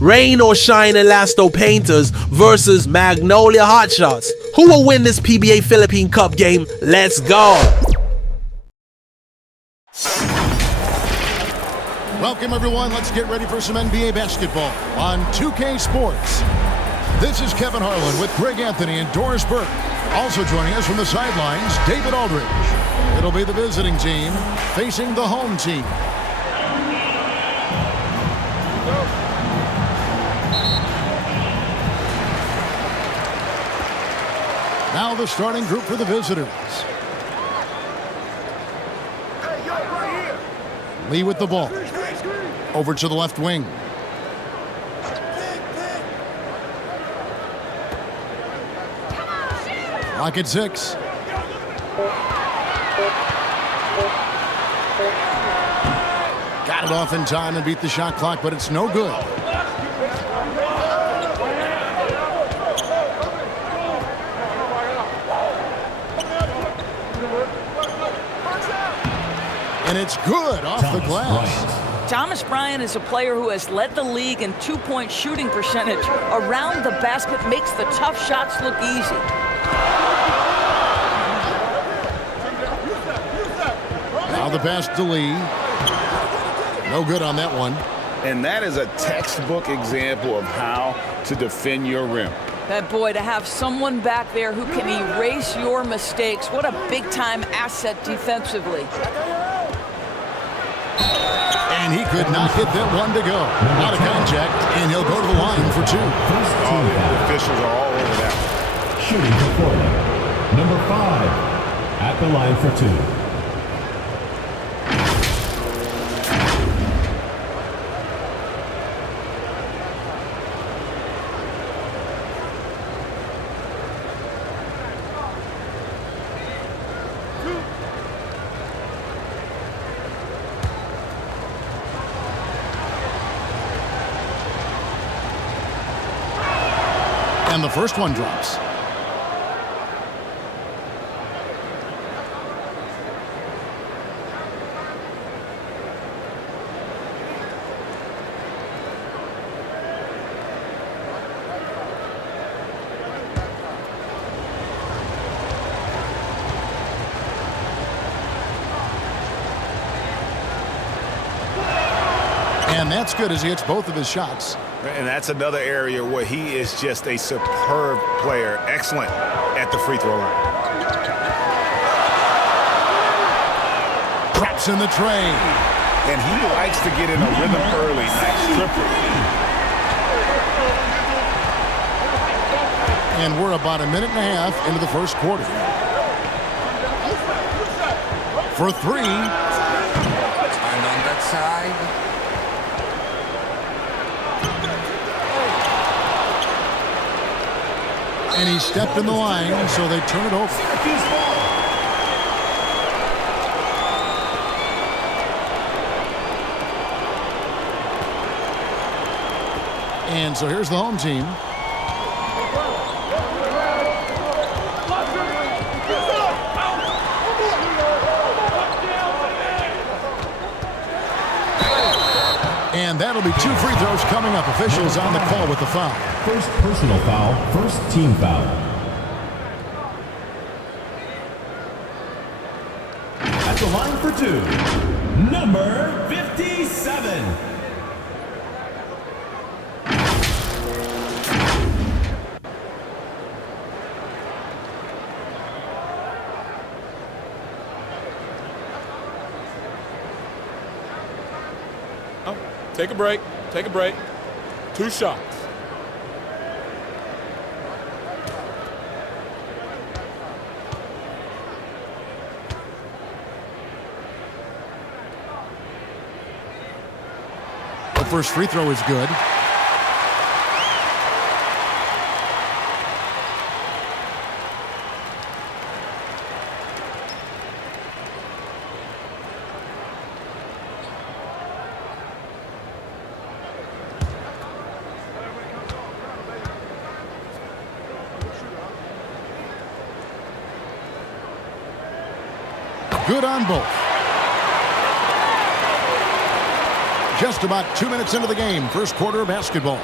Rain or shine Elasto Painters versus Magnolia HOTSHOTS. Who will win this PBA Philippine Cup game? Let's go! Welcome everyone, let's get ready for some NBA basketball on 2K Sports. This is Kevin Harlan with Greg Anthony and Doris Burke. Also joining us from the sidelines, David Aldridge. It'll be the visiting team facing the home team. Now the starting group for the visitors. Lee with the ball. Over to the left wing. Lock at 6. Got it off in time and beat the shot clock, but it's no good. And it's good off the glass. Thomas Bryant is a player who has led the league in two-point shooting percentage. Around the basket makes the tough shots look easy. Now the pass to Lee. No good on that one. And that is a textbook example of how to defend your rim. That boy, to have someone back there who can erase your mistakes. What a big-time asset defensively. And he could not hit that one to go. Out of contact, and he'll go to the line for 2. Oh, the officials are all over that. Shooting for Florida, number 5, at the line for 2. And the first one drops. And that's good as he hits both of his shots. And that's another area where he is just a superb player. Excellent at the free throw line. Drops in the tray. And he likes to get in a rhythm early. Nice stripper. And we're about a minute and a half into the first quarter. For 3. And on that side. And he stepped in the line, so they turn it over. And so here's the home team. And that'll be 2 free throws coming up. Officials on the call with the foul. First personal foul, first team foul. At the line for 2, number 57. Take a break. Take a break. 2 shots. The first free throw is good. Good on both. Just about 2 minutes into the game, first quarter of basketball.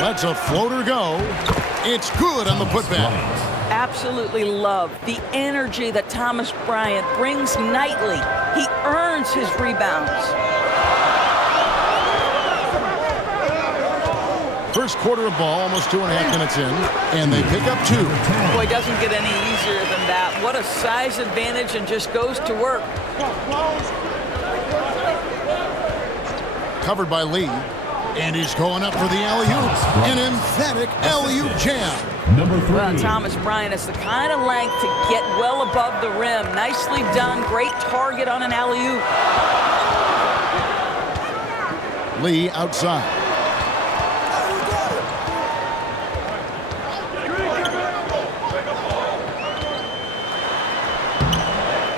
Lets a floater go. It's good on the putback. Absolutely love the energy that Thomas Bryant brings nightly. He earns his rebounds. First quarter of ball, almost 2.5 minutes in, and they pick up 2. Boy, doesn't get any easier than that. What a size advantage, and just goes to work. Covered by Lee, and he's going up for the alley-oop. An emphatic alley-oop jam. Number 3. Well, Thomas Bryant has the kind of length to get well above the rim. Nicely done. Great target on an alley-oop. Lee outside.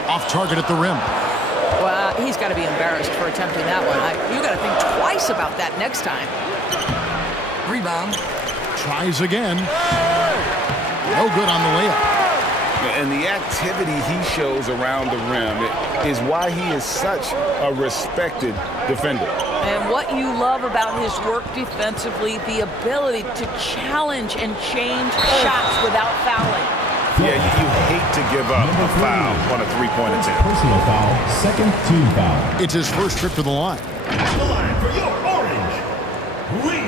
Off target at the rim. Well, he's got to be embarrassed for attempting that one. You got to think twice about that next time. Rebound. Tries again. No good on the layup. And the activity he shows around the rim is why he is such a respected defender. And what you love about his work defensively, the ability to challenge and change shots without fouling. Yeah, you hate to give up a foul on a three-point attempt. Personal foul, second team foul. It's his first trip to the line. The line for your orange, Lee.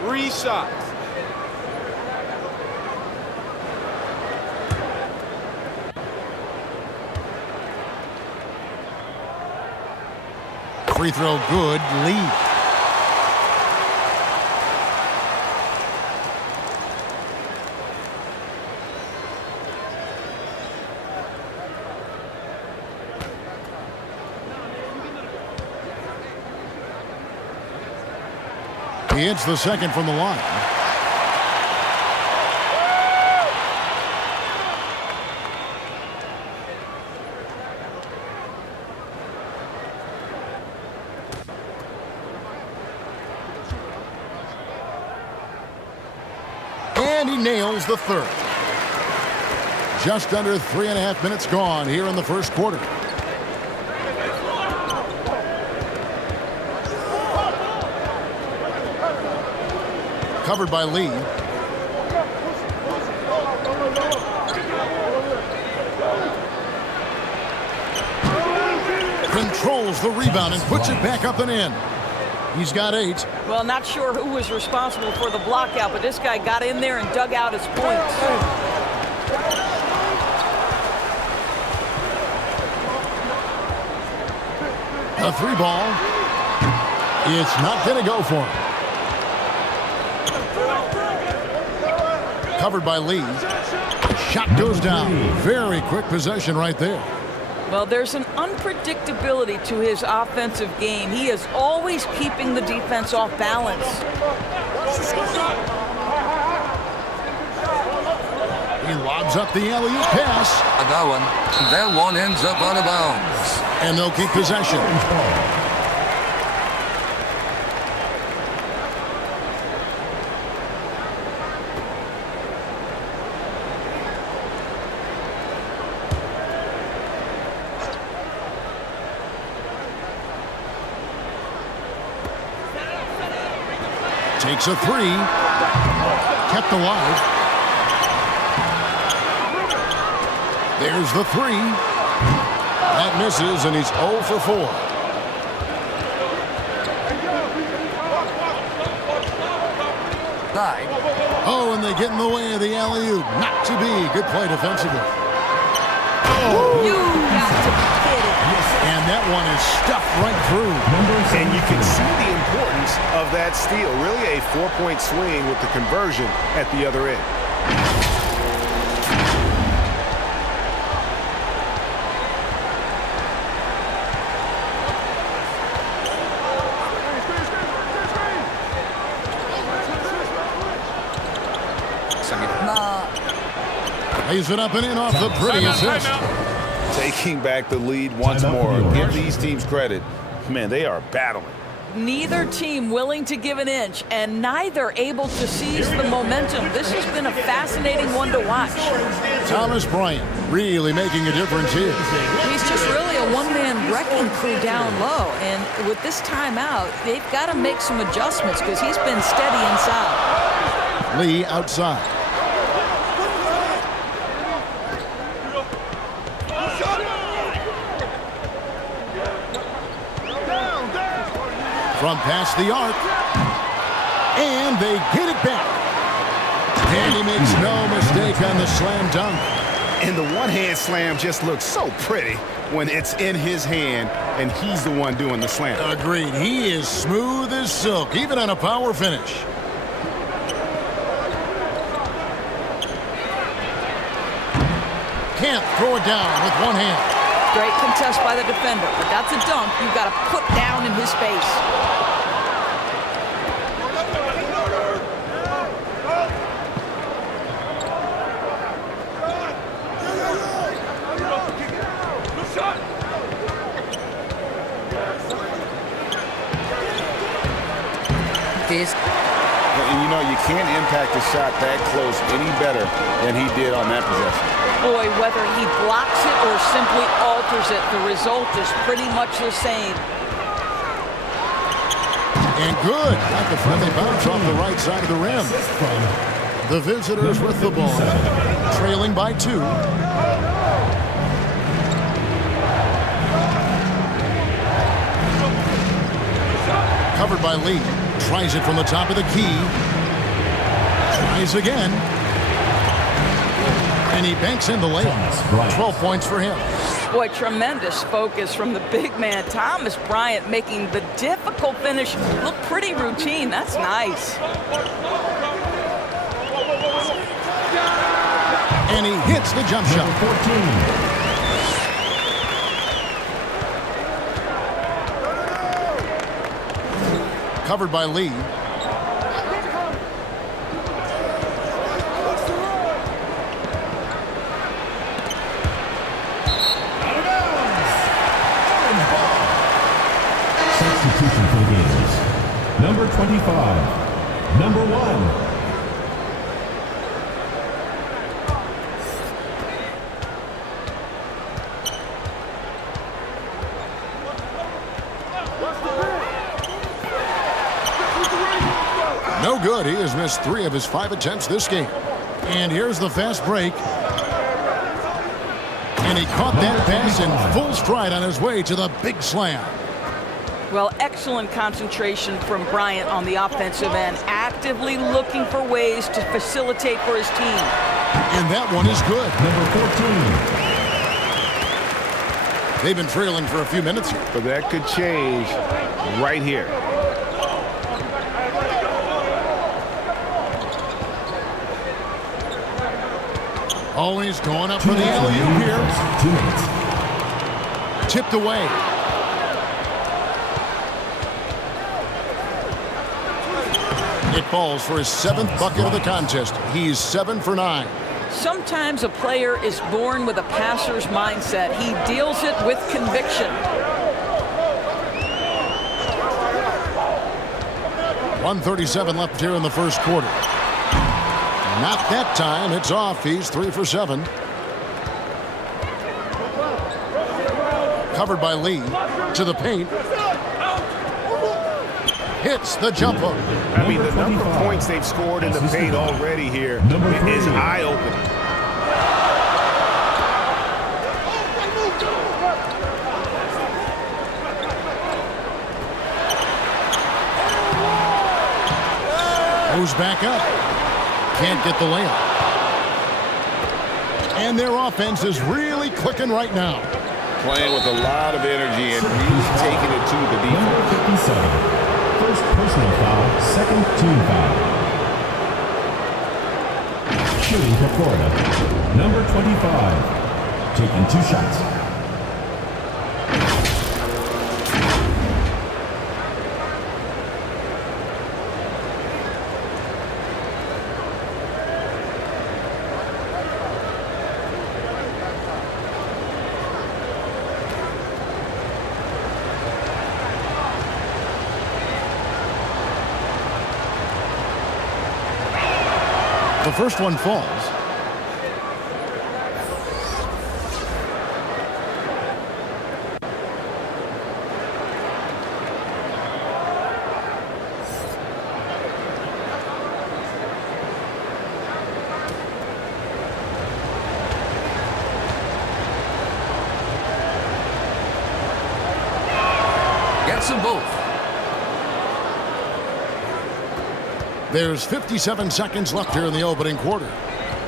Three shots. Free throw good. Lee. He hits the second from the line. And he nails the third. Just under 3.5 minutes gone here in the first quarter. Covered by Lee. Controls the rebound and puts it back up and in. He's got 8. Well, not sure who was responsible for the block out, but this guy got in there and dug out his points. A 3 ball. It's not going to go for him. Covered by Lee. Shot goes down. Very quick possession right there. Well, there's an unpredictability to his offensive game. He is always keeping the defense off balance. He lobs up the alley-oop pass. That one. That one ends up out of bounds. And they'll keep possession. Takes a 3. Kept alive. There's the 3. That misses, and he's 0 for 4. Oh, and they get in the way of the alley-oop. Not to be. Good play defensively. Oh. You got to be kidding. And that one is stuffed right through. And you can see the importance of that steal. Really a 4-point swing with the conversion at the other end. Lays it up and in off the pretty assist. Taking back the lead once more. Give these teams credit. Man, they are battling. Neither team willing to give an inch, and neither able to seize the momentum. This has been a fascinating one to watch. Thomas Bryant really making a difference here. He's just really a one-man wrecking crew down low, and with this timeout, they've got to make some adjustments because he's been steady inside. Lee outside. From past the arc. And they get it back. And he makes no mistake on the slam dunk. And the one-hand slam just looks so pretty when it's in his hand and he's the one doing the slam. Agreed. He is smooth as silk, even on a power finish. Can't throw it down with one hand. Great contest by the defender, but that's a dunk you've got to put down in his face. And you know, you can't impact a shot that close any better than he did on that possession. Boy, whether he blocks it or simply alters it, the result is pretty much the same. And good. Got the friendly bounce off the right side of the rim. The visitors with the ball, trailing by 2. Covered by Lee. Tries it from the top of the key. Tries again. And he banks in the layup. 12 points for him. Boy, tremendous focus from the big man, Thomas Bryant, making the difficult finish look pretty routine. That's nice. And he hits the jump shot. 14. Covered by Lee. Substitution for the Gators. Number 25. Number 1. No good. He has missed 3 of his 5 attempts this game. And here's the fast break. And he caught that pass in full stride on his way to the big slam. Well, excellent concentration from Bryant on the offensive end, actively looking for ways to facilitate for his team. And that one is good. Number 14. They've been trailing for a few minutes here. But that could change right here. Always going up for the alley-oop here. 2 minutes. Tipped away. It falls for his 7th bucket of the contest. He's 7 for 9. Sometimes a player is born with a passer's mindset. He deals it with conviction. 1:37 left here in the first quarter. Not that time. It's off. He's 3 for 7. Covered by Lee. To the paint. Hits the jump hook. I mean, the number of points they've scored in the paint already here is eye-opening. Moves back up. Can't get the layup. And their offense is really clicking right now. Playing with a lot of energy and really taking it to the defense. Number 57. First personal foul, second team foul. Shooting for Florida. Number 25. Taking 2 shots. The first one falls. Gets them both. There's 57 seconds left here in the opening quarter.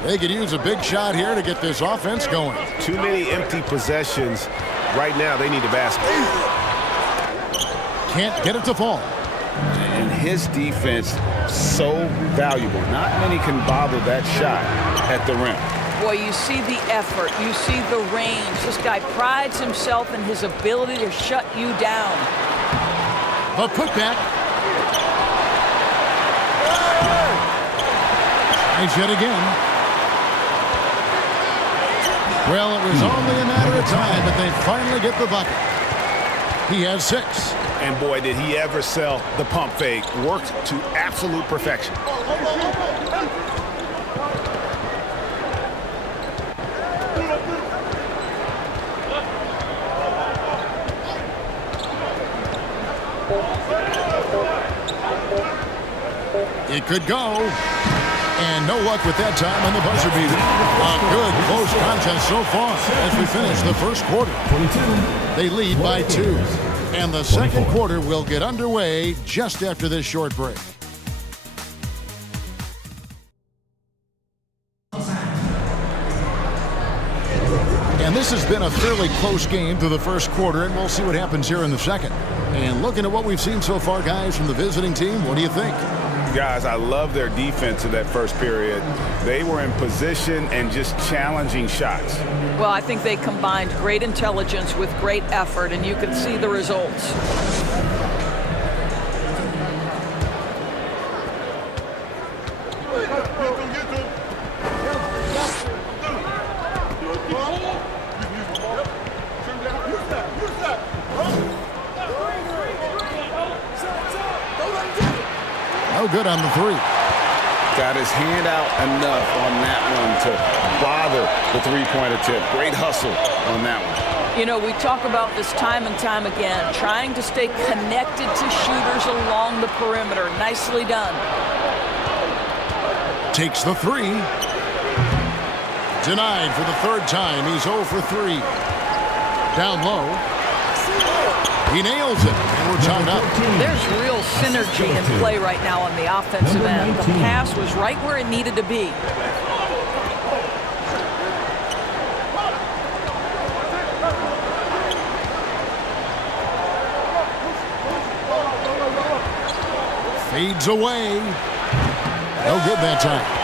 They could use a big shot here to get this offense going. Too many empty possessions. Right now, they need a basket. Can't get it to fall. And his defense, so valuable. Not many can bother that shot at the rim. Boy, you see the effort. You see the range. This guy prides himself in his ability to shut you down. A putback. Nice yet again. Well, it was only a matter of time, but they finally get the bucket. He has 6. And boy, did he ever sell the pump fake. Worked to absolute perfection. It could go. And no luck with that time on the buzzer beater. A good close contest so far as we finish the first quarter. They lead by 2. And the second quarter will get underway just after this short break. And this has been a fairly close game through the first quarter, and we'll see what happens here in the second. And looking at what we've seen so far, guys, from the visiting team, what do you think? Guys, I love their defense in that first period. They were in position and just challenging shots. Well, I think they combined great intelligence with great effort, and you can see the results. No good on the 3. Got his hand out enough on that one to bother the three-point attempt. Great hustle on that one. You know, we talk about this time and time again, trying to stay connected to shooters along the perimeter. Nicely done. Takes the 3. Denied for the 3rd time. He's 0 for 3. Down low. He nails it, and we're tied up. There's real synergy in play right now on the offensive end. The pass was right where it needed to be. Fades away. No good that time.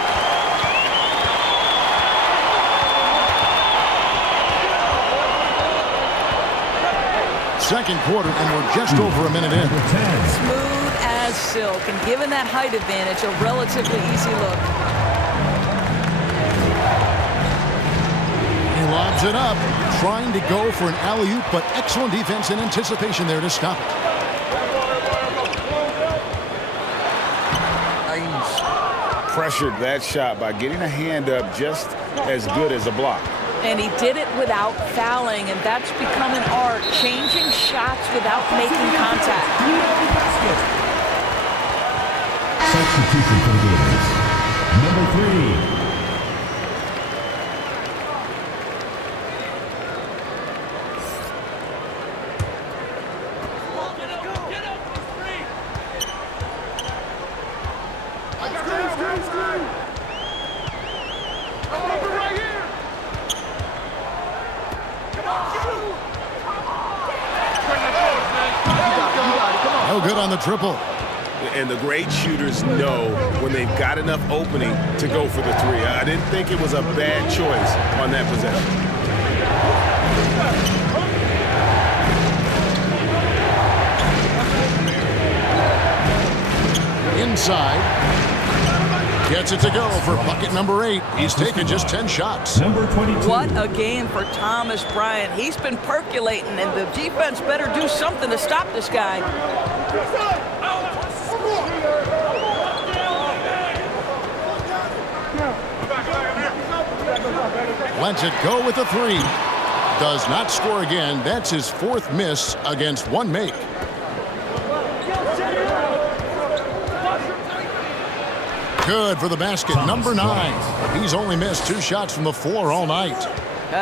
Second quarter, and we're just over a minute in. Smooth as silk, and given that height advantage, a relatively easy look. He lobs it up, trying to go for an alley-oop, but excellent defense and anticipation there to stop it. Pressured that shot by getting a hand up just as good as a block. And he did it without fouling, and that's become an art, changing shots without making contact. Substitution for the Gators. Number 3. No good on the triple. And the great shooters know when they've got enough opening to go for the 3. I didn't think it was a bad choice on that possession. Inside. Gets it to go for bucket number 8. He's taken just 10 shots. Number 22. What a game for Thomas Bryant. He's been percolating, and the defense better do something to stop this guy. Lets it go with a 3. Does not score again. That's his 4th miss against 1 make. Good for the basket. Number 9. He's only missed 2 shots from the floor all night.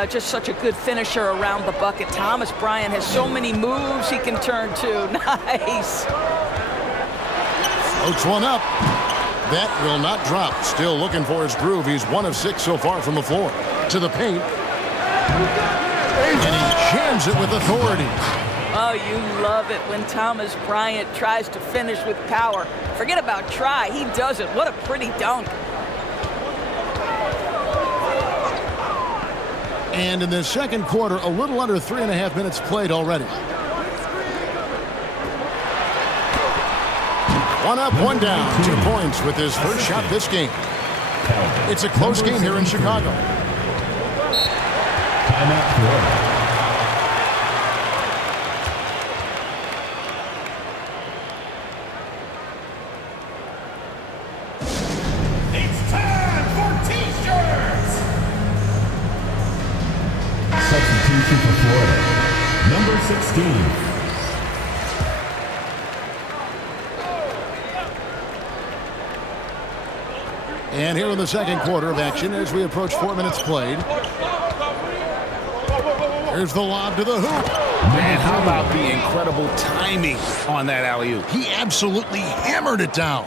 Just such a good finisher around the bucket. Thomas Bryant has so many moves he can turn to. Nice. Floats one up. That will not drop. Still looking for his groove. He's 1 of 6 so far from the floor. To the paint. And he jams it with authority. Oh, you love it when Thomas Bryant tries to finish with power. Forget about try. He does it. What a pretty dunk. And in the second quarter, a little under 3.5 minutes played already. 1 up, 1 down. 2 points with his first shot this game. It's a close game here in Chicago. Timeout quarter. It's time for T-shirts! Substitution for Florida. Number 16. And here in the second quarter of action as we approach 4 minutes played. Here's the lob to the hoop. Man, how about the incredible timing on that alley-oop? He absolutely hammered it down.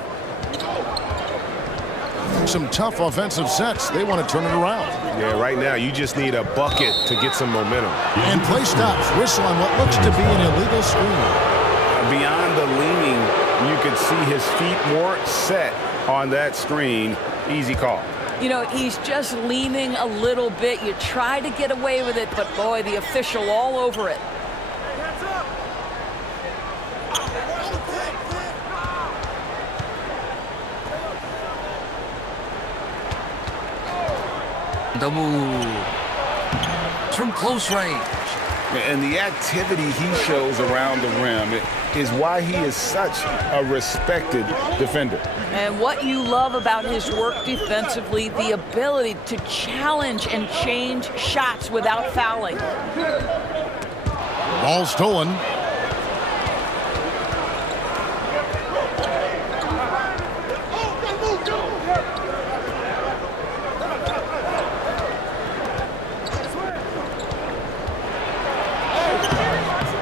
Some tough offensive sets. They want to turn it around. Yeah, right now you just need a bucket to get some momentum. And play stops. Whistle on what looks to be an illegal screen. Beyond the leaning, you could see his feet more set on that screen. Easy call. You know, he's just leaning a little bit. You try to get away with it, but boy, the official all over it. The move. From close range. And the activity he shows around the rim is why he is such a respected defender. And what you love about his work defensively, the ability to challenge and change shots without fouling. Ball stolen.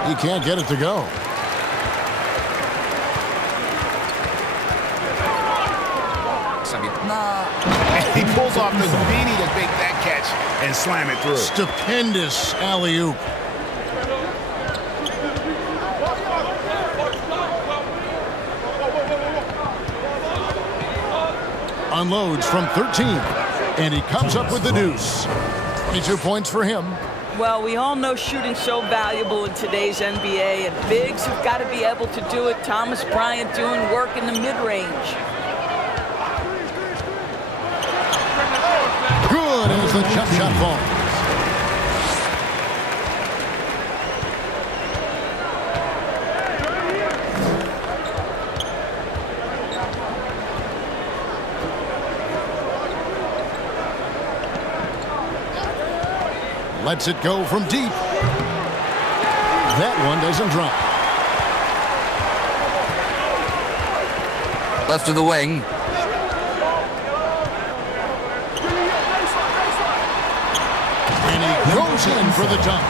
He can't get it to go. Sa gitna. He pulls off the beanie to make that catch and slam it through. Stupendous alley-oop. Unloads from 13, and he comes up with the deuce. 22 points for him. Well, we all know shooting's so valuable in today's NBA, and bigs have got to be able to do it. Thomas Bryant doing work in the mid-range. Good as the jump shot falls. Lets it go from deep. That one doesn't drop. Left to the wing. And he goes in for the dunk.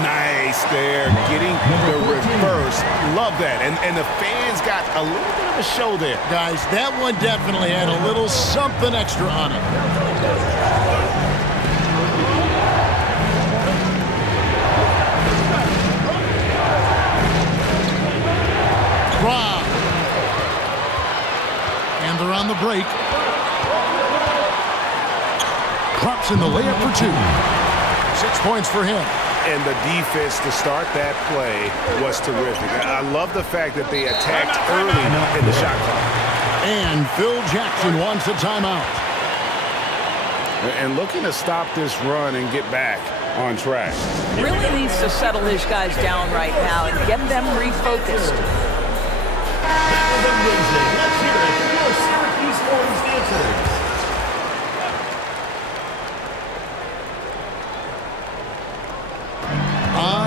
Nice there, getting the reverse. Love that. And the fans got a little bit of a show there. Guys, that one definitely had a little something extra on it. Rob. And they're on the break. Drops in the layup for 2. 6 points for him. And the defense to start that play was terrific. I love the fact that they attacked early in the shot clock. And Phil Jackson wants a timeout. And looking to stop this run and get back on track. Really needs to settle his guys down right now and get them refocused. Let's hear it for your Syracuse Orange Dancers.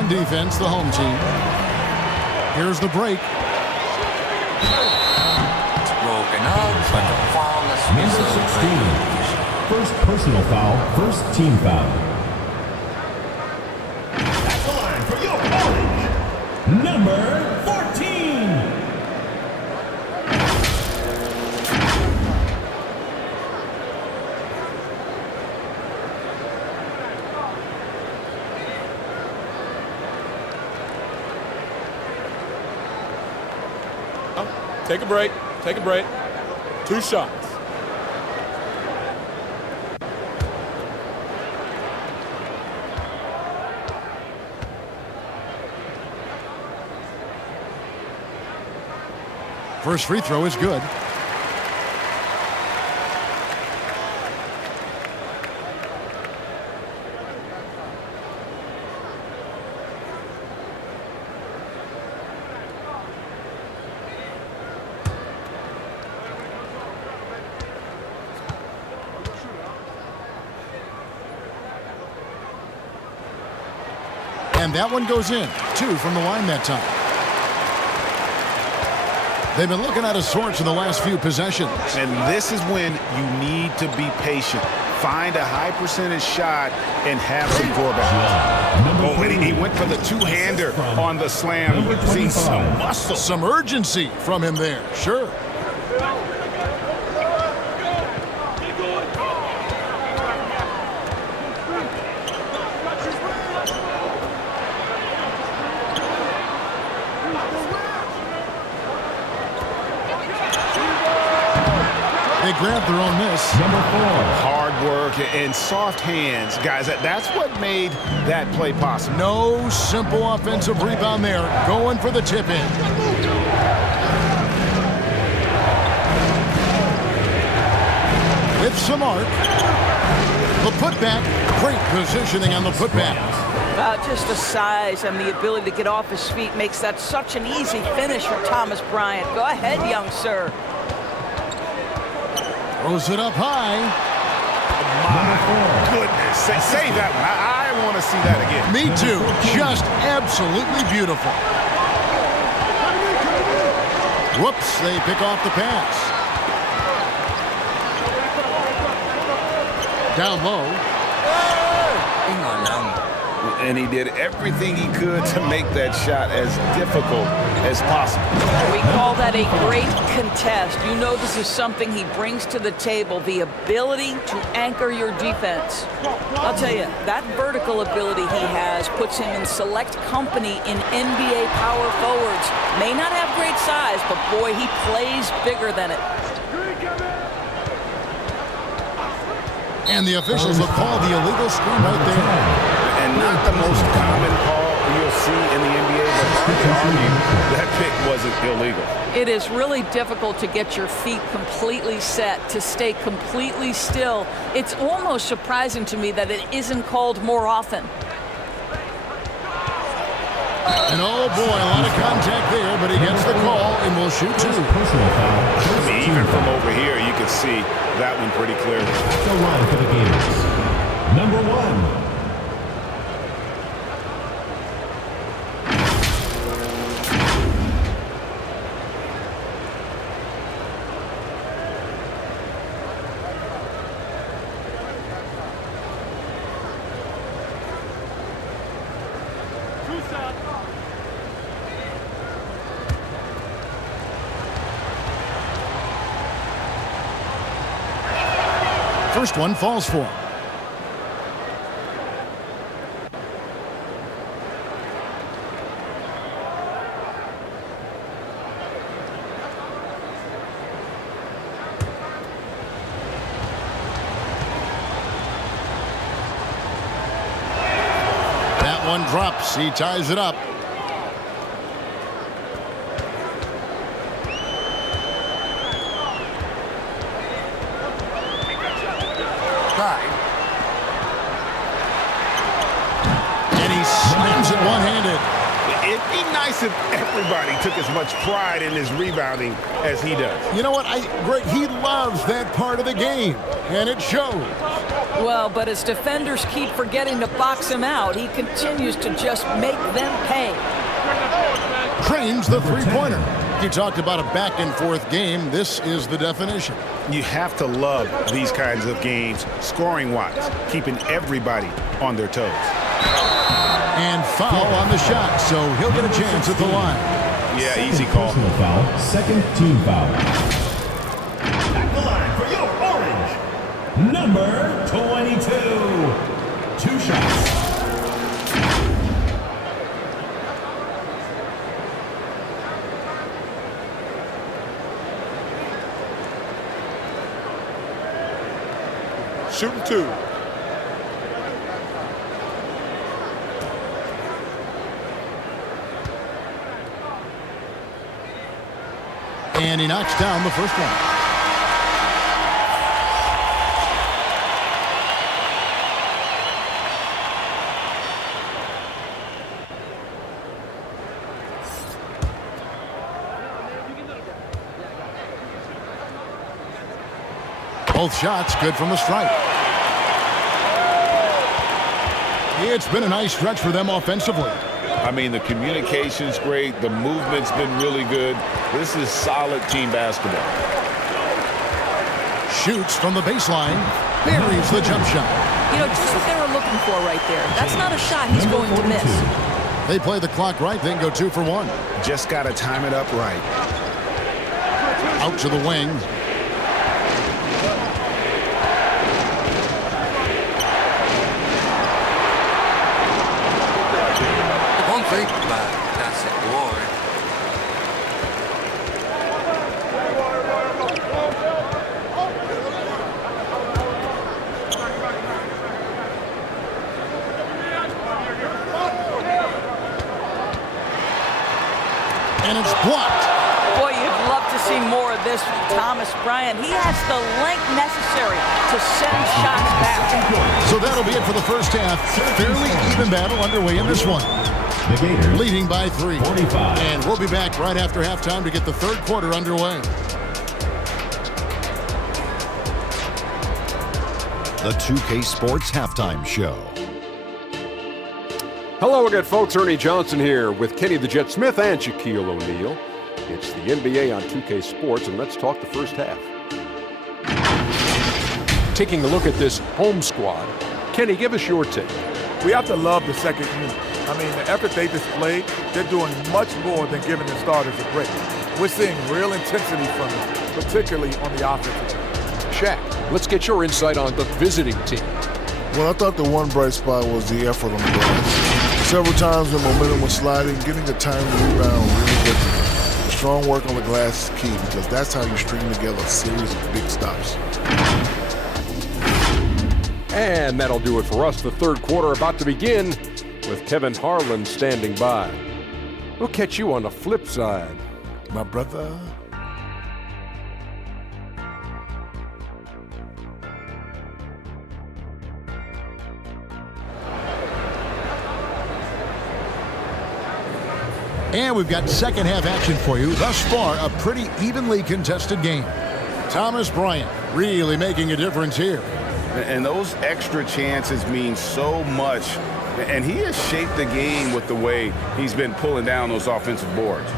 on defense, the home team. Here's the break. It's broken up, but the foul is Number 16. First personal foul, first team foul. That's the line for your opponent. Number 14. Take a break. Take a break. 2 shots. First free throw is good. And that one goes in. 2 from the line that time. They've been looking out of sorts in the last few possessions. And this is when you need to be patient. Find a high percentage shot and have some forbearance. Oh, and he went for the two-hander on the slam. See some muscle. Some urgency from him there. Sure. They grabbed their own miss. Number 4. Hard work and soft hands. Guys, that's what made that play possible. No simple offensive rebound there. Going for the tip-in. With some arc. The putback. Great positioning on the putback. Just the size and the ability to get off his feet makes that such an easy finish for Thomas Bryant. Go ahead, young sir. Throws it up high. My goodness. Say that one. I want to see that again. Me too. Just absolutely beautiful. Whoops. They pick off the pass. Down low. And he did everything he could to make that shot as difficult as possible. We call that a great contest. You know this is something he brings to the table, the ability to anchor your defense. I'll tell you, that vertical ability he has puts him in select company in NBA power forwards. May not have great size, but boy, he plays bigger than it. And the officials will call the illegal screen right there. And not the most common call you'll see in the NBA, but that pick wasn't illegal. It is really difficult to get your feet completely set, to stay completely still. It's almost surprising to me that it isn't called more often. And oh boy, a lot of contact there, but he gets the call and will shoot 2. I mean, even from over here, you can see that one pretty clearly. The line for the Gators. Number 1. First one falls for him. That one drops. He ties it up. And he slams it one-handed. It'd be nice if everybody took as much pride in his rebounding as he does. You know what? Greg, he loves that part of the game, and it shows. Well, but as defenders keep forgetting to box him out, he continues to just make them pay. Trains the three-pointer. You talked about a back-and-forth game. This is the definition. You have to love these kinds of games, scoring-wise, keeping everybody on their toes. And foul on the shot, so he'll get a chance at the line. Yeah, easy call. Personal foul, second team foul. At the line for your orange, number 22. 2 shots. Shooting 2. And he knocks down the first one. Both shots good from the stripe. It's been a nice stretch for them offensively. I mean, the communication's great. The movement's been really good. This is solid team basketball. Shoots from the baseline. Buries the jump shot. You know, just what they were looking for right there. That's not a shot he's going to miss. They play the clock right, then go 2 for 1. Just got to time it up right. Out to the wing. One thing about classic Ward. And it's blocked. Boy, you'd love to see more of this from Thomas Bryant. He has the length necessary to send shots back. So that'll be it for the first half. Fairly even battle underway in this one. The Gators Leading by 3. 45. And we'll be back right after halftime to get the third quarter underway. The 2K Sports Halftime Show. Hello again, folks. Ernie Johnson here with Kenny the Jet Smith and Shaquille O'Neal. It's the NBA on 2K Sports, and let's talk the first half. Taking a look at this home squad, Kenny, give us your take. We have to love the second unit. I mean, the effort they displayed, they're doing much more than giving the starters a break. We're seeing real intensity from them, particularly on the offensive end. Shaq, let's get your insight on the visiting team. Well, I thought the one bright spot was the effort on the glass. Several times when momentum was sliding, getting a timely rebound really difficult. Strong work on the glass is key because that's how you string together a series of big stops. And that'll do it for us. The third quarter about to begin with Kevin Harlan standing by. We'll catch you on the flip side. My brother. And we've got second half action for you. Thus far, a pretty evenly contested game. Thomas Bryant really making a difference here. And those extra chances mean so much. And he has shaped the game with the way he's been pulling down those offensive boards.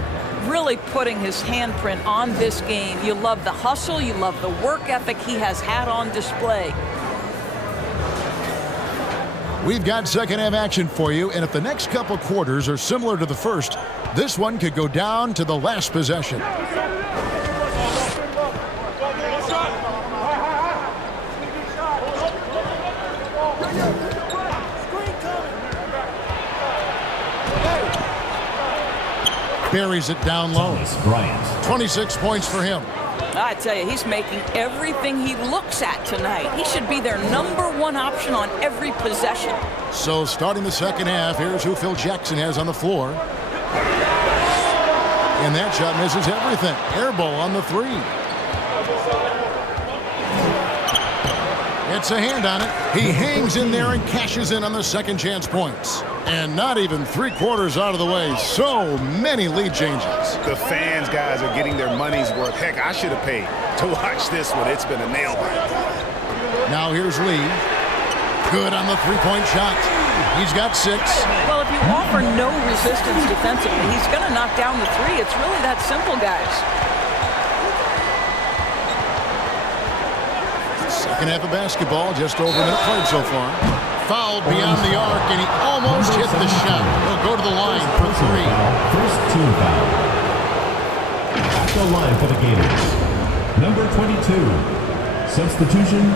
Really putting his handprint on this game. You love the hustle. You love the work ethic he has had on display. We've got second half action for you, and if the next couple quarters are similar to the first, this one could go down to the last possession. Buries it down low. 26 points for him. I tell you, he's making everything he looks at tonight. He should be their #1 option on every possession. So starting the second half, here's who Phil Jackson has on the floor. And that shot misses everything. Air ball on the 3. It's a hand on it. He hangs in there and cashes in on the second chance points. And not even 3/4 out of the way. So many lead changes. The fans, guys, are getting their money's worth. Heck, I should have paid to watch this one. It's been a nail biter. Now here's Lee. Good on the three-point shot. He's got 6. Well, if you offer no resistance defensively, he's going to knock down the three. It's really that simple, guys. Second half of basketball, just over a minute played so far. Fouled beyond the arc, and he almost hit the shot. He'll go to the line for 3. First team foul. At the line for the Gators, number 22. Substitution.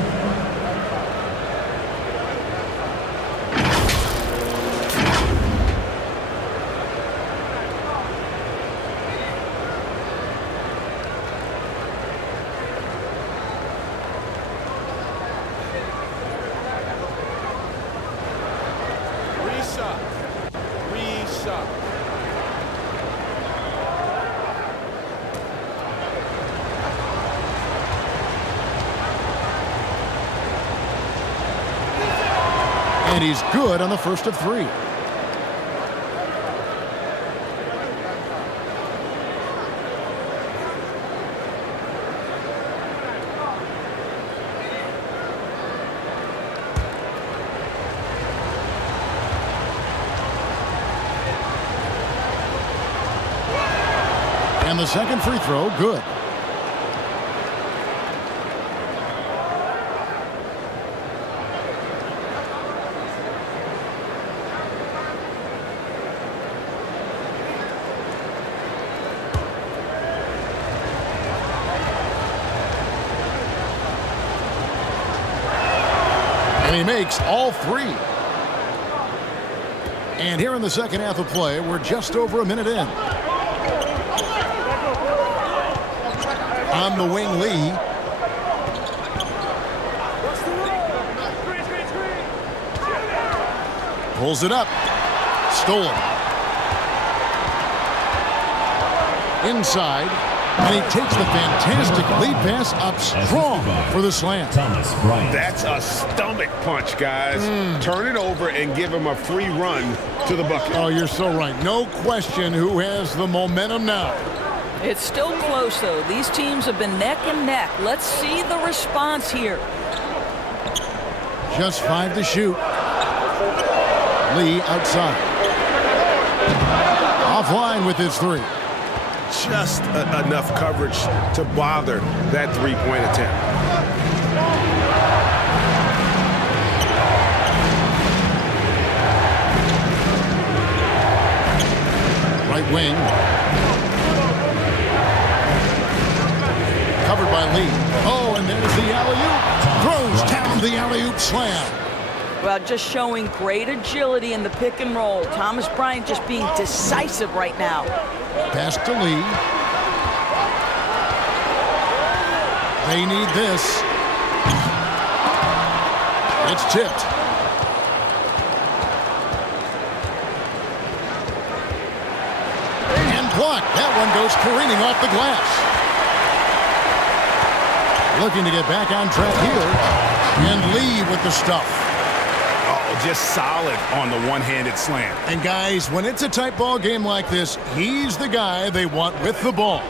And he's good on the first of 3. And the second free throw, good. And he makes all 3. And here in the second half of play, we're just over a minute in. On the wing, Lee. Pulls it up. Stolen. Inside. And he takes the fantastic lead pass up strong for the slam. That's a stomach punch, guys. Turn it over and give him a free run to the bucket. Oh, you're so right. No question who has the momentum now. It's still close, though. These teams have been neck and neck. Let's see the response here. Just 5 to shoot. Lee outside. Offline with his 3. Just enough coverage to bother that three-point attempt. Right wing. Covered by Lee. Oh, and there's the alley-oop. Throws down the alley-oop slam. Well, just showing great agility in the pick and roll. Thomas Bryant just being decisive right now. Pass to Lee. They need this. It's tipped. And blocked. That one goes careening off the glass. Looking to get back on track here. And Lee with the stuff. Just solid on the one-handed slam. And guys, when it's a tight ball game like this, he's the guy they want with the ball.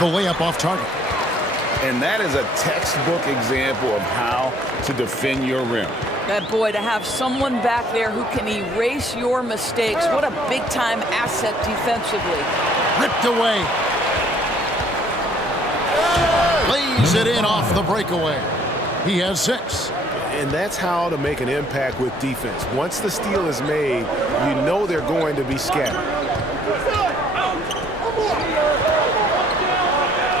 The layup off target. And that is a textbook example of how to defend your rim. That boy, to have someone back there who can erase your mistakes, what a big-time asset defensively. Ripped away. Lays it in off the breakaway. He has 6. And that's how to make an impact with defense. Once the steal is made, you know they're going to be scattered.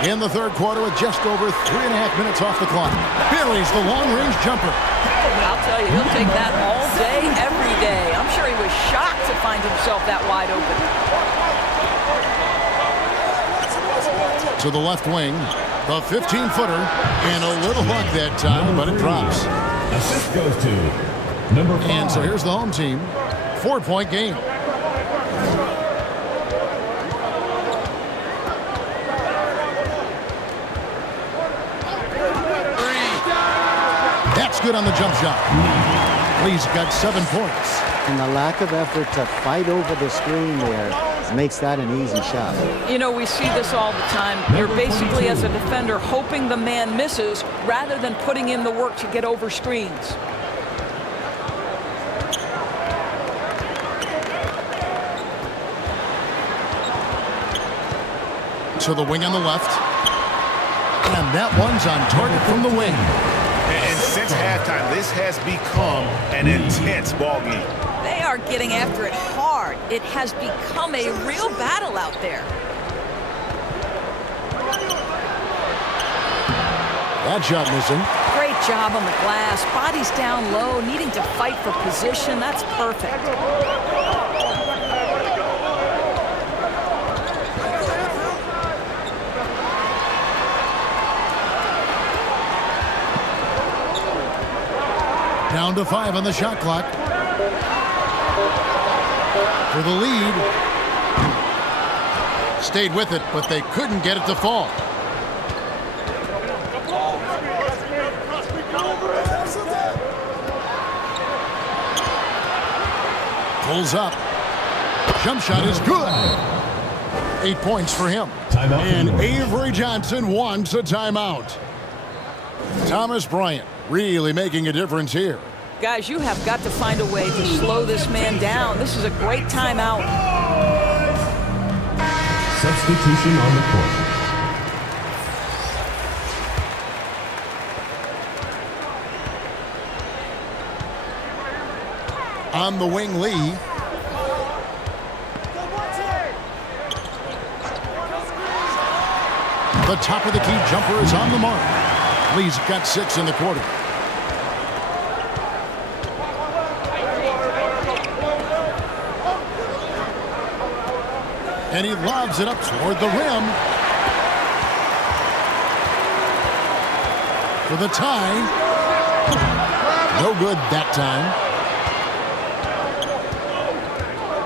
In the third quarter with just over 3.5 minutes off the clock. Buries the long-range jumper. I'll tell you, he'll take that all day, every day. I'm sure he was shocked to find himself that wide open. To the left wing. The 15-footer, and a little luck that time, but it drops. Assist goes to number 5. And so here's the home team. 4-point game. That's good on the jump shot. Lee's got 7 points. And the lack of effort to fight over the screen there. makes that an easy shot. You know, we see this all the time. You're basically, as a defender, hoping the man misses rather than putting in the work to get over screens. To the wing on the left. And that one's on target from the wing. And since halftime, this has become an intense ball game. They are getting after it hard. It has become a real battle out there. That shot missing. Great job on the glass. Body's down low, needing to fight for position. That's perfect. Down to 5 on the shot clock. For the lead. Stayed with it, but they couldn't get it to fall. Pulls up. Jump shot is good. 8 points for him. Timeout. And Avery Johnson wants a timeout. Thomas Bryant really making a difference here. Guys, you have got to find a way to slow this man down. This is a great timeout. Substitution on the court. On the wing, Lee. The top of the key jumper is on the mark. Lee's got 6 in the quarter. And he lobs it up toward the rim. For the tie. No good that time.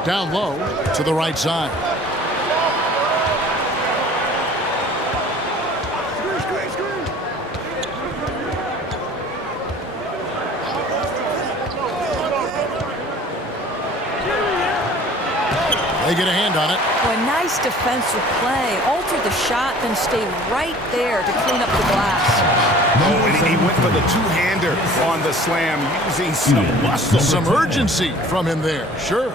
Down low to the right side. They get a hand on it. Boy, nice defensive play. Alter the shot, then stay right there to clean up the glass. Oh, and he went for the two-hander on the slam using some muscle. Some urgency from him there, sure.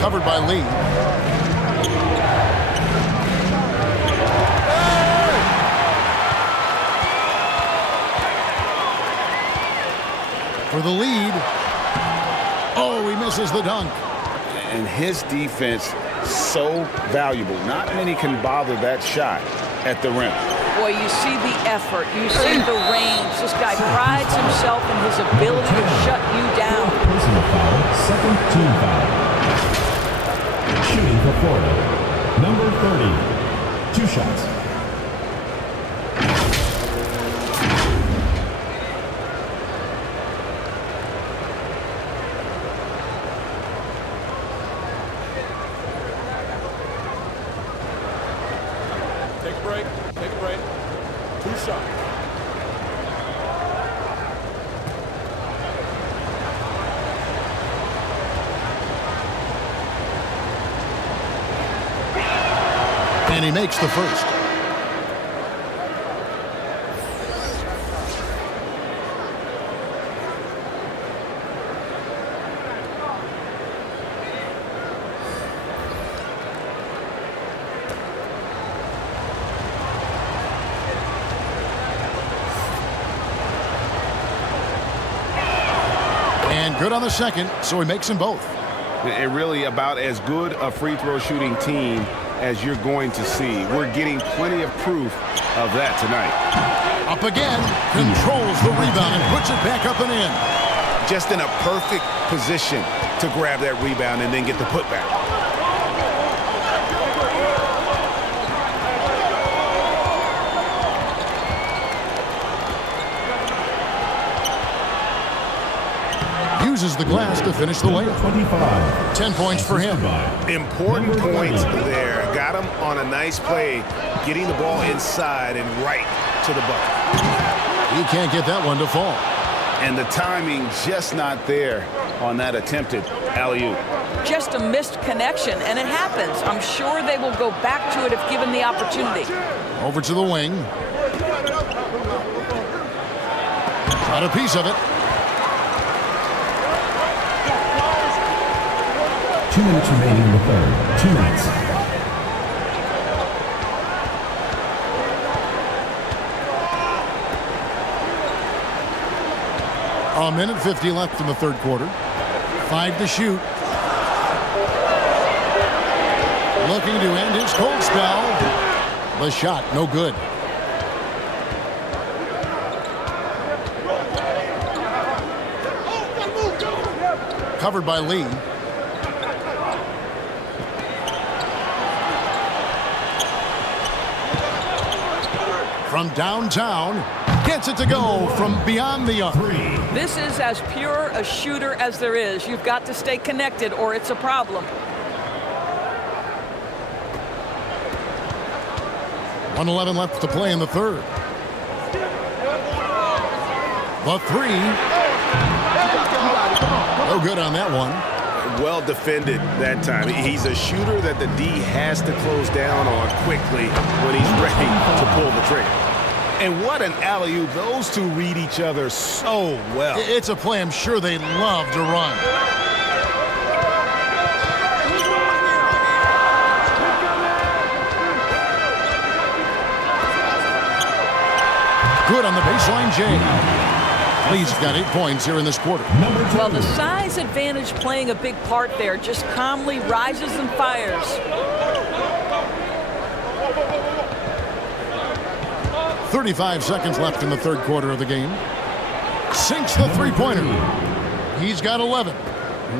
Covered by Lee. For the lead. Oh, he misses the dunk. And his defense so valuable. Not many can bother that shot at the rim. Boy, you see the effort. You see the range. This guy prides himself in his ability to shut you down. Personal foul, second team foul. Shooting for Florida, number 30. 2 shots. Take a break. Take a break. 2 shots. And he makes the first. And good on the second, so he makes them both. And really about as good a free throw shooting team as you're going to see. We're getting plenty of proof of that tonight. Up again, controls the rebound and puts it back up and in. Just in a perfect position to grab that rebound and then get the putback. Uses the glass to finish the layup. 25. 10 points for him. Important points there. Got him on a nice play, getting the ball inside and right to the bucket. He can't get that one to fall. And the timing just not there on that attempted alley-oop. Just a missed connection, and it happens. I'm sure they will go back to it if given the opportunity. Over to the wing. Got a piece of it. 2 minutes remaining in the third. 2 minutes. A minute 50 left in the third quarter. 5 to shoot. Looking to end his cold spell. The shot, no good. Covered by Lee. From downtown, gets it to go from beyond the arc. This is as pure a shooter as there is. You've got to stay connected or it's a problem. 1:11 left to play in the third. The three. No good on that one. Well defended that time. He's a shooter that the D has to close down on quickly when he's ready to pull the trigger. And what an alley-oop. Those two read each other so well. It's a play I'm sure they love to run. Good on the baseline, Jay. Lee's got 8 points here in this quarter. Well, the size advantage playing a big part there. Just calmly rises and fires. 35 seconds left in the third quarter of the game. Sinks the three-pointer. He's got 11.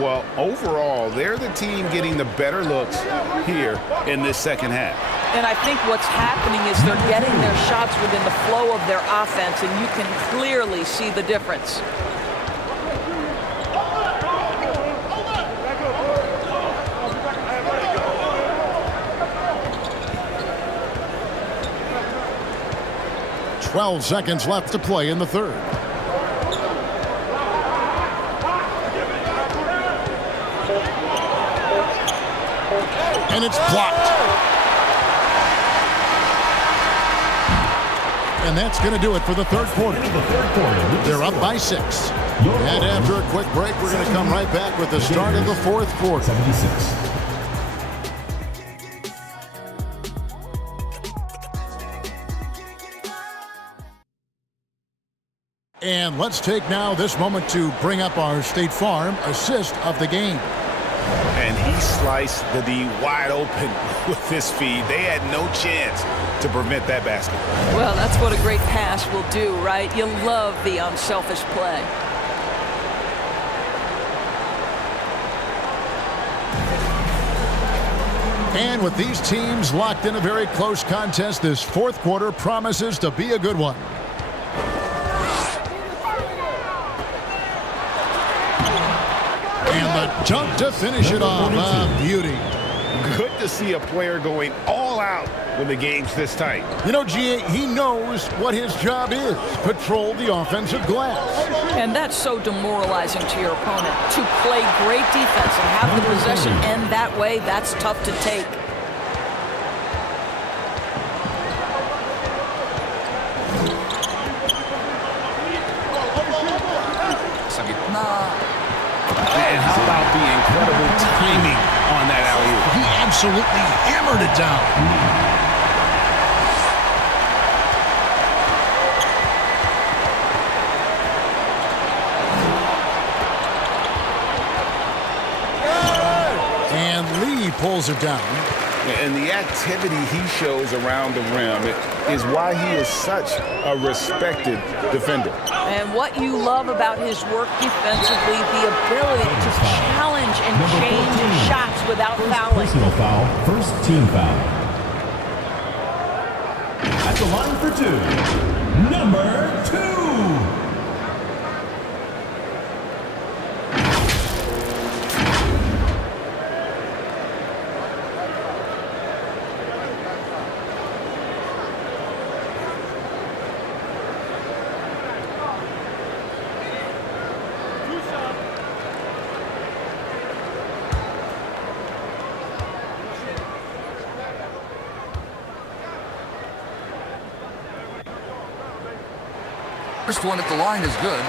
Well, overall, they're the team getting the better looks here in this second half. And I think what's happening is they're getting their shots within the flow of their offense, and you can clearly see the difference. "12 seconds left to play in the third. And it's blocked. And that's going to do it for the third quarter. They're up by 6. And after a quick break, we're going to come right back with the start of the fourth quarter. 76. And let's take now this moment to bring up our State Farm assist of the game. And he sliced the D wide open with this feed. They had no chance to prevent that basket. Well, that's what a great pass will do, right? You love the unselfish play. And with these teams locked in a very close contest, this fourth quarter promises to be a good one. And the dunk to finish it off. A beauty. Good to see a player going all out when the game's this tight. You know, G.A., he knows what his job is. Patrol the offensive glass. And that's so demoralizing to your opponent. To play great defense and have the possession end that way, that's tough to take. And how about the incredible timing on that alley-oop? He absolutely hammered it down. And Lee pulls it down. And the activity he shows around the rim is why he is such a respected defender. And what you love about his work defensively, the ability to challenge and change shots without fouling. Personal foul, first team foul. At the line for 2, number 2. First one at the line is good.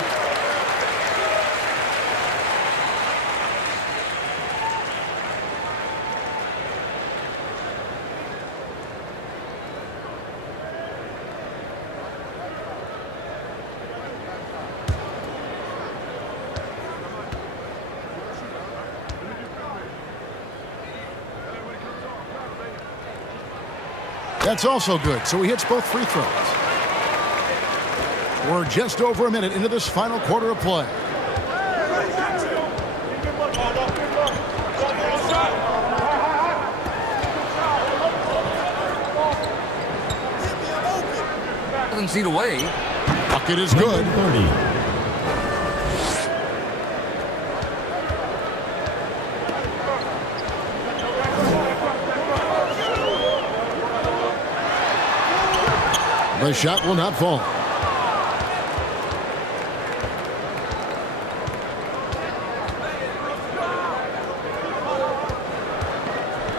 That's also good, so he hits both free throws. We're just over a minute into this final quarter of play. Doesn't see the way. Bucket is good. 30. The shot will not fall.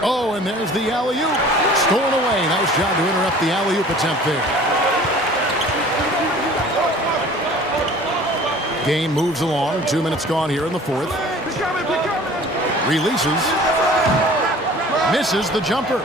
Oh, and there's the alley-oop. Stolen away. Nice job to interrupt the alley-oop attempt there. Game moves along. 2 minutes gone here in the fourth. Releases. Misses the jumper.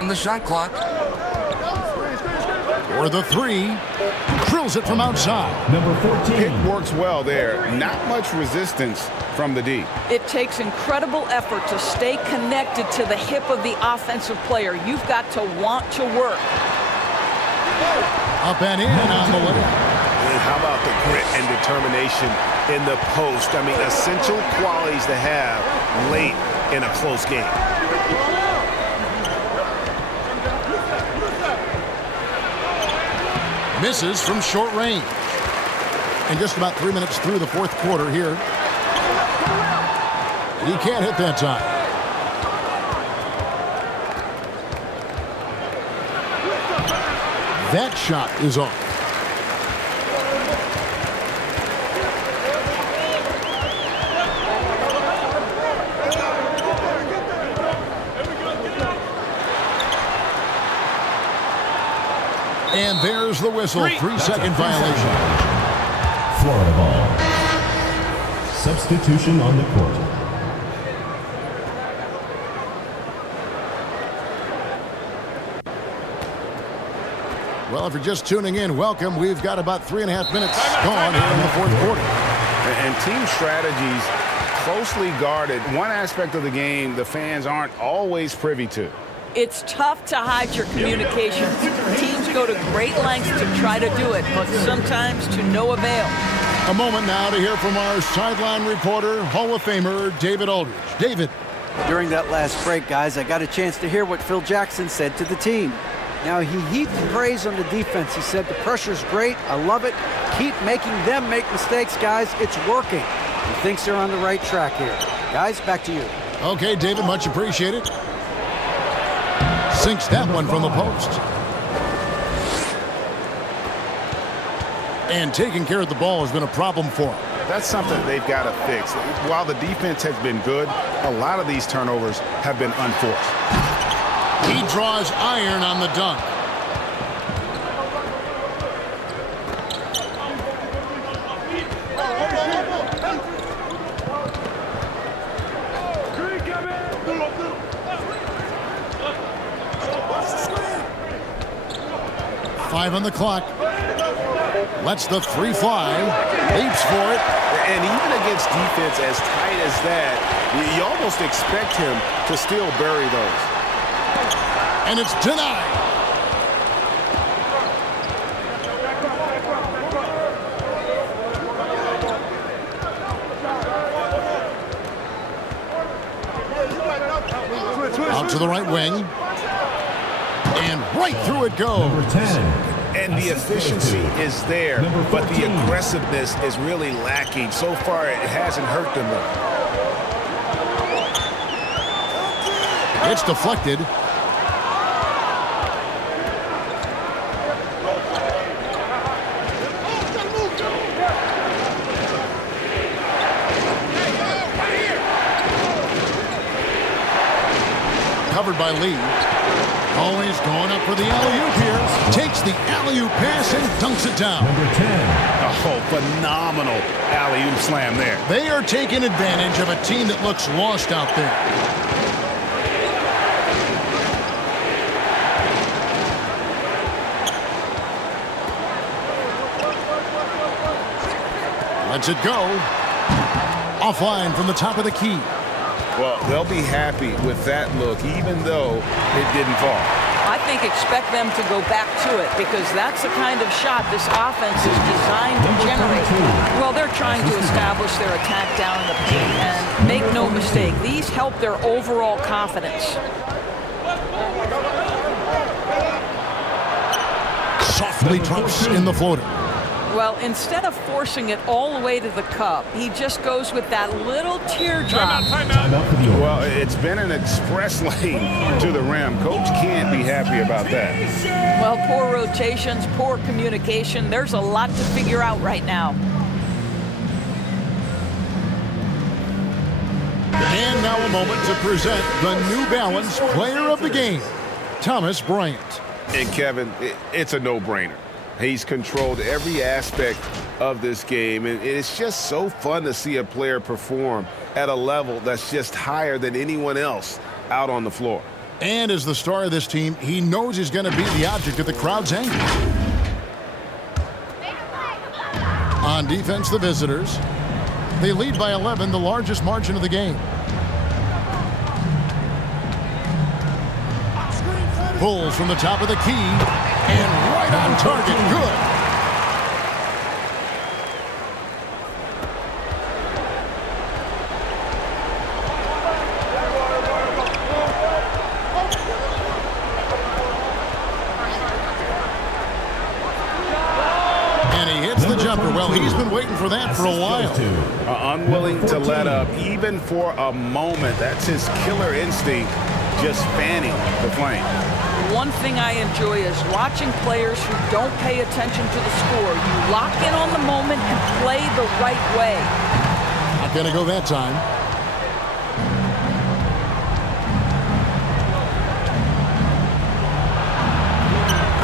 The shot clock. For the three. Drills it from outside. Number 14. Pick works well there. Not much resistance from the D. It takes incredible effort to stay connected to the hip of the offensive player. You've got to want to work. Up and in on the way. And how about the grit and determination in the post? I mean, essential qualities to have late in a close game. Misses from short range. And just about 3 minutes through the fourth quarter here. He can't hit that time. That shot is off. And there's the whistle. 3-second violation. Florida ball. Substitution on the court. Well, if you're just tuning in, welcome. We've got about 3.5 minutes gone here in the fourth quarter. And team strategies closely guarded. One aspect of the game the fans aren't always privy to. It's tough to hide your communications. Teams go to great lengths to try to do it, but sometimes to no avail. A moment now to hear from our sideline reporter, Hall of Famer David Aldridge. David. During that last break, guys, I got a chance to hear what Phil Jackson said to the team. Now, he heaped praise on the defense. He said, the pressure's great. I love it. Keep making them make mistakes, guys. It's working. He thinks they're on the right track here. Guys, back to you. Okay, David, much appreciated. Sinks that one from the post. And taking care of the ball has been a problem for him. That's something they've got to fix. While the defense has been good, a lot of these turnovers have been unforced. He draws iron on the dunk. Five on the clock. Lets the three fly. Leaps for it. And even against defense as tight as that, you almost expect him to still bury those. And it's denied. Out to the right wing. And right through it goes. Number 10. And the efficiency is there, but the aggressiveness is really lacking. So far, it hasn't hurt them though. It's deflected. by Lee. Oh, he's going up for the alley-oop here. Takes the alley-oop pass and dunks it down. Number 10. Oh, phenomenal alley-oop slam there. They are taking advantage of a team that looks lost out there. Lets it go. Offline from the top of the key. Well, they'll be happy with that look, even though it didn't fall. I think expect them to go back to it because that's the kind of shot this offense is designed to generate. Well, they're trying to establish their attack down in the paint, and make no mistake, these help their overall confidence. Softly drops in the floater. Well, instead of forcing it all the way to the cup, he just goes with that little teardrop. Well, it's been an express lane to the rim. Coach can't be happy about that. Well, poor rotations, poor communication. There's a lot to figure out right now. And now a moment to present the New Balance Player of the Game, Thomas Bryant. And Kevin, it's a no-brainer. He's controlled every aspect of this game, and it's just so fun to see a player perform at a level that's just higher than anyone else out on the floor. And as the star of this team, he knows he's going to be the object of the crowd's anger. On defense, the visitors. They lead by 11, the largest margin of the game. Pulls from the top of the key, and right on target, good. And he hits the jumper. Well, he's been waiting for that for a while. Unwilling to let up, even for a moment. That's his killer instinct, just fanning the flame. One thing I enjoy is watching players who don't pay attention to the score. You lock in on the moment and play the right way. Not going to go that time.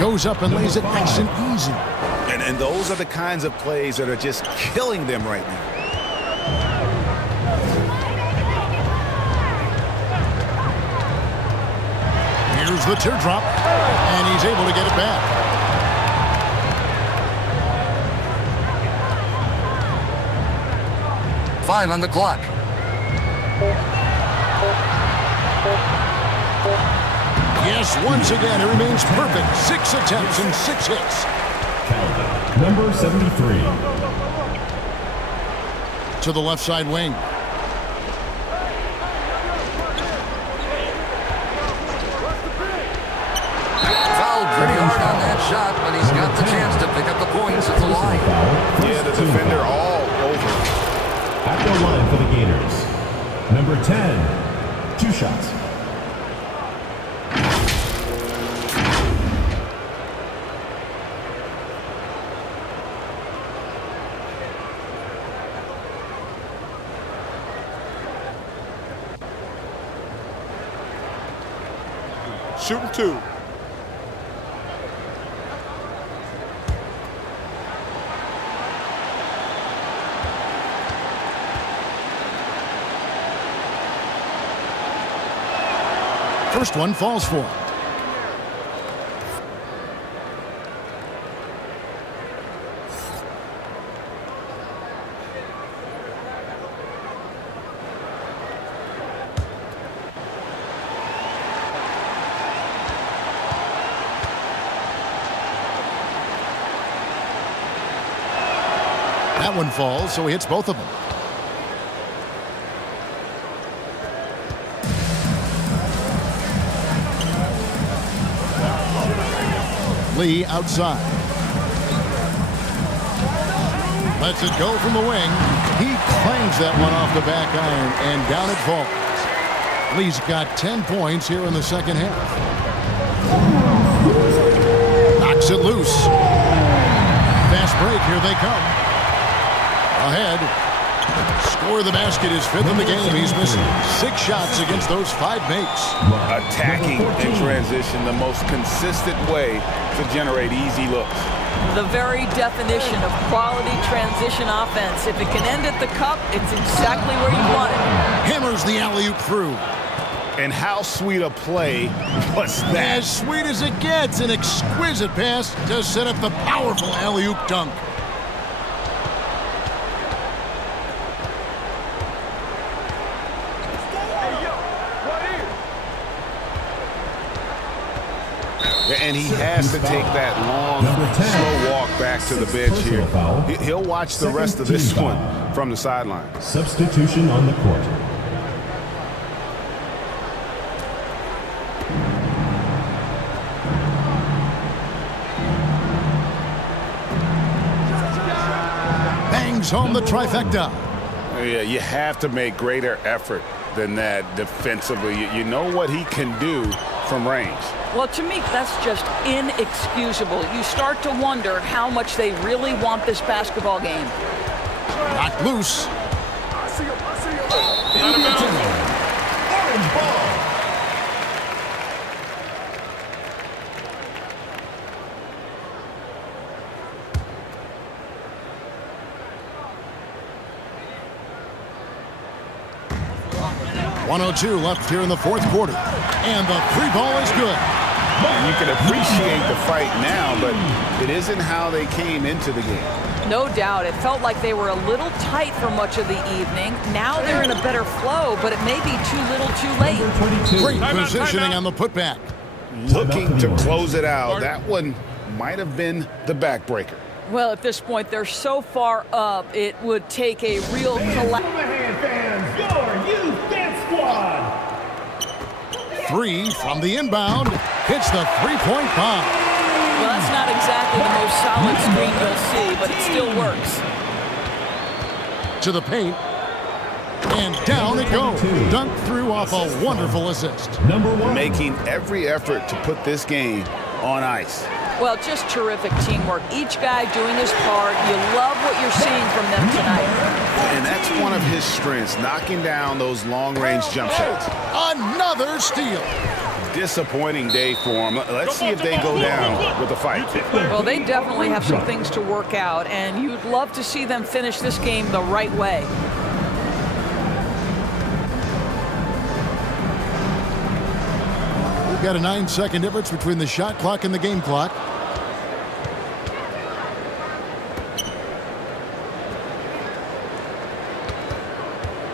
Goes up and lays it nice and easy. And those are the kinds of plays that are just killing them right now. Here's the teardrop, and he's able to get it back. Five on the clock. Yes, once again, it remains perfect. 6 attempts and 6 hits. Number 73. To the left side wing. Pretty hard on that shot, but he's got the chance to pick up the points at the line. Yeah, the defender all over. At the line for the Gators. Number 10. 2 shots. Shooting 2. First one falls for him. That one falls, so he hits both of them. Lee outside. Lets it go from the wing. He clangs that one off the back iron, and down it falls. Lee's got 10 points here in the second half. Knocks it loose. Fast break, here they come. Ahead. Score the basket is 5th in the game. He's missed 6 shots against those 5 mates. Attacking in transition, the most consistent way to generate easy looks. The very definition of quality transition offense. If it can end at the cup, it's exactly where you want it. Hammers the alley-oop through. And how sweet a play was that? As sweet as it gets, an exquisite pass to set up the powerful alley-oop dunk. And he has to take that long, slow walk back to the bench here. He'll watch the rest of this one from the sideline. Substitution on the court. Bangs home the trifecta. Yeah, you have to make greater effort than that defensively. You know what he can do from range. Well, to me, that's just inexcusable. You start to wonder how much they really want this basketball game. Knocked loose. Orange ball. .102 left here in the 4th quarter. And the 3 ball is good. You can appreciate the fight now, but it isn't how they came into the game. No doubt. It felt like they were a little tight for much of the evening. Now they're in a better flow, but it may be too little too late. Great positioning on the putback. Looking to close it out. That one might have been the backbreaker. Well, at this point, they're so far up, it would take a real collapse. 3 from the inbound. Hits the 3-point bomb. Well, that's not exactly the most solid screen you'll see, but it still works. To the paint. And down it goes. Dunked through off a wonderful assist. Making every effort to put this game on ice. Well, just terrific teamwork. Each guy doing his part. You love what you're seeing from them tonight. And that's one of his strengths, knocking down those long-range jump shots. Another steal. Disappointing day for them. Let's see if they go down with a fight. Well, they definitely have some things to work out, and you'd love to see them finish this game the right way. We've got a 9-second difference between the shot clock and the game clock.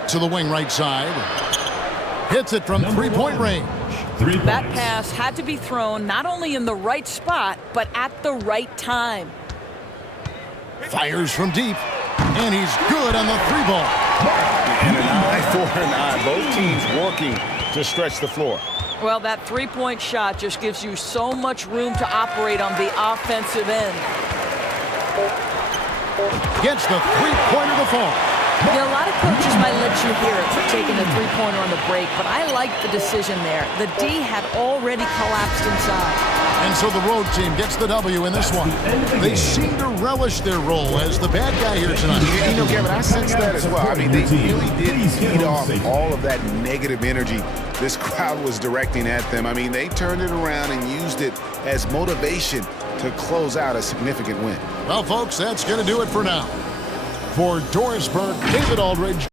To the wing right side. Hits it from 3-point range. That pass had to be thrown not only in the right spot, but at the right time. Fires from deep. And he's good on the 3 ball. And an eye for an eye. Both teams working to stretch the floor. Well, that 3-point shot just gives you so much room to operate on the offensive end. Gets the 3-pointer to fall. Yeah, a lot of coaches might let you hear it for taking a 3-pointer on the break, but I like the decision there. The D had already collapsed inside. And so the road team gets the W in this one. They seem to relish their role as the bad guy here tonight. You know, Kevin, I sense that as well. I mean, they really did feed off all of that negative energy this crowd was directing at them. I mean, they turned it around and used it as motivation to close out a significant win. Well, folks, that's going to do it for now. For Doris Burke, David Aldridge.